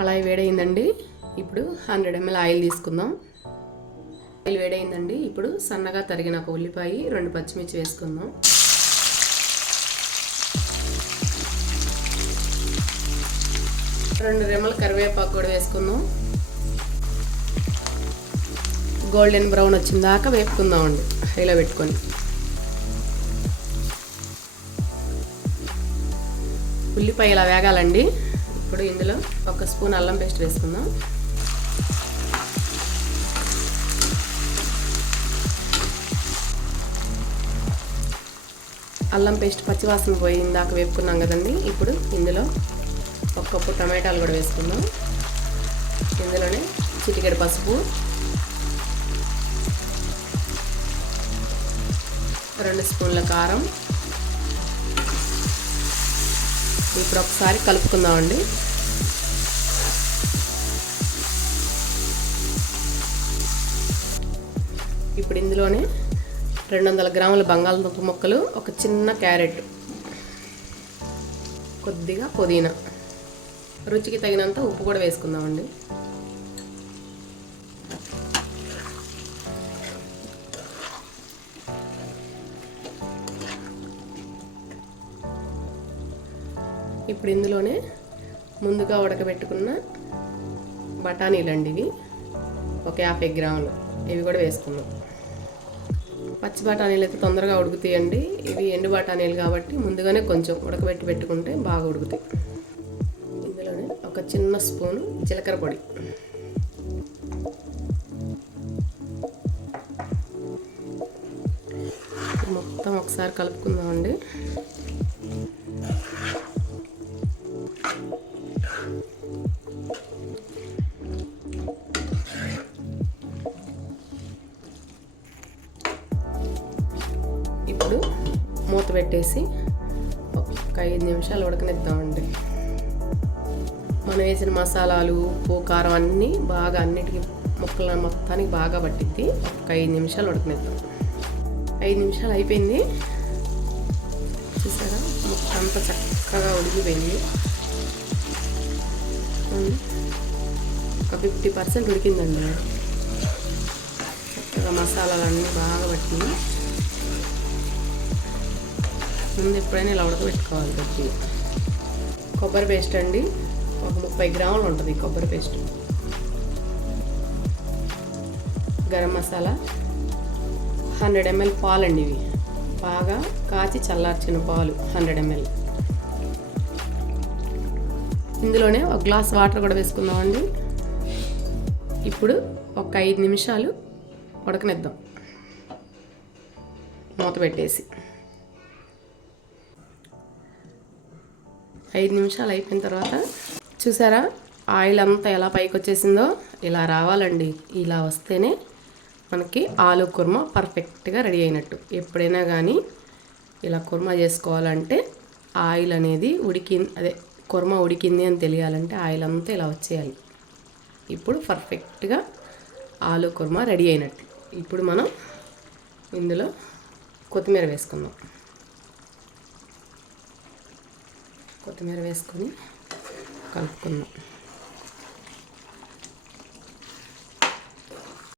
కళాయి వేడైందండి. ఇప్పుడు హండ్రెడ్ ఎంఎల్ ఆయిల్ తీసుకుందాం. ఆయిల్ వేడైందండి. ఇప్పుడు సన్నగా తరిగిన ఒక ఉల్లిపాయ రెండు పచ్చిమిర్చి వేసుకుందాం. రెండు రెమ్మల కరివేపాకు కూడా వేసుకుందాం. గోల్డెన్ బ్రౌన్ వచ్చిన దాకా వేపుకుందామండి హైలో పెట్టుకొని. ఉల్లిపాయ ఇలా వేగాలండి. ఇప్పుడు ఇందులో ఒక స్పూన్ అల్లం పేస్ట్ వేసుకుందాం. అల్లం పేస్ట్ పచ్చివాసన పోయిన దాకా వేపుకున్నాం కదండి. ఇప్పుడు ఇందులో ఒక కప్పు టమాటాలు కూడా వేసుకుందాం. ఇందులోనే చిటికెడు పసుపు రెండు స్పూన్ల కారం ఇప్పుడు ఒకసారి కలుపుకుందామండి. ఇప్పుడు ఇందులోనే రెండు వందల గ్రాముల బంగాళదుంప ముక్కలు ఒక చిన్న క్యారెట్ కొద్దిగా పుదీనా. రుచికి తగినంత ఉప్పు కూడా వేసుకుందామండి. ఇప్పుడు ఇందులోనే ముందుగా ఉడకబెట్టుకున్న బఠానీలు అండి ఇవి ఒక యాభై గ్రాములు. ఇవి కూడా వేసుకున్నాం పచ్చి బఠానీలు అయితే తొందరగా ఉడుకుతాయండి. ఇవి ఎండు బఠానీలు కాబట్టి ముందుగానే కొంచెం ఉడకబెట్టి పెట్టుకుంటే బాగా ఉడుకుతాయి. ఇందులోనే ఒక చిన్న స్పూను జీలకర్ర పొడి. మొత్తం ఒకసారి కలుపుకుందామండి. ఇప్పుడు మూత పెట్టేసి ఒక ఐదు నిమిషాలు ఉడకనిద్దామండి. మనం వేసిన మసాలాలు ఉప్పు కారం అన్నీ బాగా అన్నిటికీ ముక్కల మొత్తానికి బాగా పట్టిద్ది. ఒక ఐదు నిమిషాలు ఉడకనిద్దాం. ఐదు నిమిషాలు అయిపోయింది. చూసారా? ముక్క అంతా చక్కగా ఉడికిపోయింది. ఒక ఫిఫ్టీ పర్సెంట్ ఉడికిందండి. చక్కగా మసాలాలు అన్నీ బాగా పట్టింది. ముందు ఎప్పుడైనా ఇలా ఉడకబెట్టుకోవాలి గట్టిగా. కొబ్బరి పేస్ట్ అండి. ఒక ముప్పై గ్రాములు ఉంటుంది కొబ్బరి paste. Garam masala. Hundred ML పాలు అండి ఇవి. బాగా కాచి చల్లార్చిన పాలు హండ్రెడ్ ఎంఎల్. ఇందులోనే ఒక గ్లాస్ వాటర్ కూడా వేసుకుందామండి. ఇప్పుడు ఒక ఐదు నిమిషాలు ఉడకనిద్దాం. మూత పెట్టేసి. ఐదు నిమిషాలు అయిపోయిన తర్వాత చూసారా? ఆయిల్ అంతా ఎలా పైకి వచ్చేసిందో ఇలా రావాలండి. ఇలా వస్తేనే మనకి ఆలు కుర్మా పర్ఫెక్ట్గా రెడీ అయినట్టు. ఎప్పుడైనా కానీ ఇలా కుర్మా చేసుకోవాలంటే ఆయిల్ అనేది ఉడికి అదే కుర్మా ఉడికింది అని తెలియాలంటే ఆయిల్ అంతా ఇలా వచ్చేయాలి. ఇప్పుడు పర్ఫెక్ట్గా ఆలు కుర్మా రెడీ అయినట్టు. ఇప్పుడు మనం ఇందులో కొత్తిమీర వేసుకుందాం. కొత్తిమీర వేసుకొని కలుపుకుందాం.